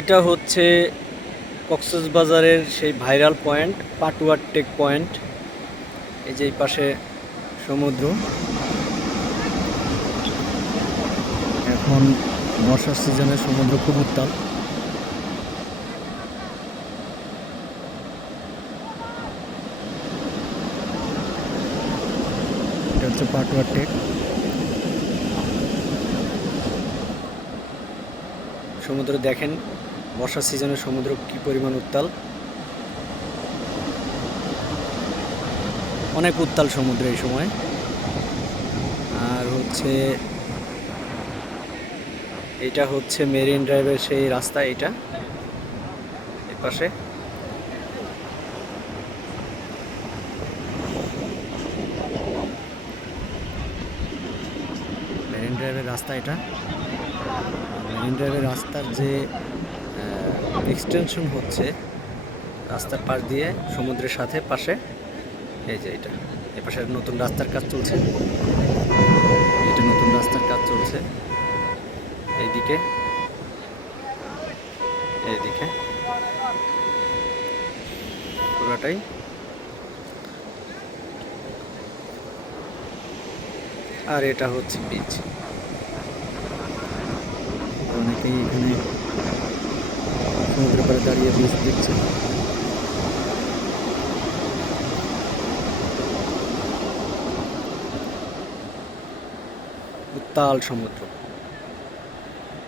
এটা হচ্ছে কক্সবাজারের সেই viral point Patuartek point. এই যে এই পাশে সমুদ্র। এখন বর্ষার সিজনে সমুদ্র খুব উত্তাল। এটা হচ্ছে পাটুয়ার টেক। সমুদ্র দেখেন, বর্ষার সিজনে সমুদ্র কি পরিমাণ উত্তাল। অনেক উত্তাল সমুদ্র এই সময়। আর হচ্ছে এটা হচ্ছে মেরিন ড্রাইভের সেই রাস্তা। এটা এই পাশে মেরিন ড্রাইভের রাস্তা। এটা মেরিন ড্রাইভের রাস্তার যে এক্সটেনশন হচ্ছে রাস্তার পাশ দিয়ে সমুদ্রের সাথে পাশে। এই যে এটা এই পাশে নতুন রাস্তার কাজ চলছে। এটা নতুন রাস্তার কাজ চলছে এইদিকে এইদিকে পুরাটাই। আর এটা হচ্ছে বিচ। অনেকেই এখানে সমুদ্রের পাড়ে দাঁড়িয়ে বিচ দেখছে। উত্তাল সমুদ্র।